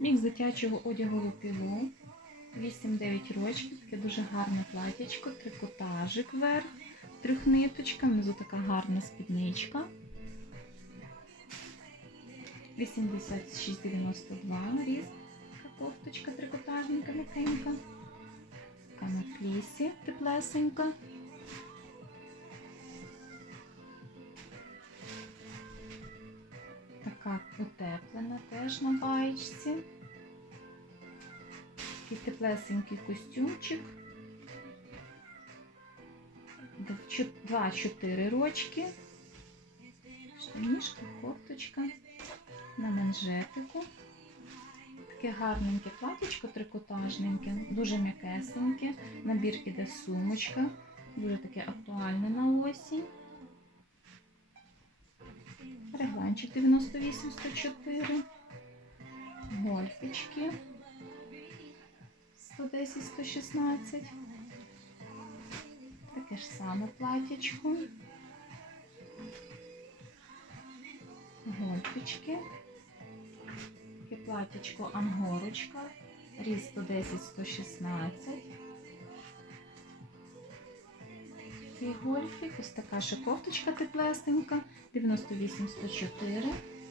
Мікс дитячого одягу лупілу. 8-9 рочків, таке дуже гарне платячко, трикотажик вверх, трьохниточка, внизу така гарна спідничка. 86,92 ріст. Така кофточка трикотажненька, м'якенька. Така на флісі теплесенька. Така утеплена теж на баєчці. Такий теплесенький костюмчик. 2-4 рочки. Штанішка, кофточка на манжетику. Таке гарненьке платічко трикотажненьке, дуже м'якесеньке. Набір іде сумочка, дуже таке актуальне на осінь. Регланчик 98-104. Гольфички 110-116. Таке ж саме платічко. Гольфички. Таке платічко ангорочка. Ріст 110-116. Такий гольфік. Ось така ще кофточка теплесенька. 98-104.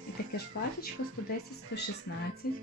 І таке ж платічко 110-116.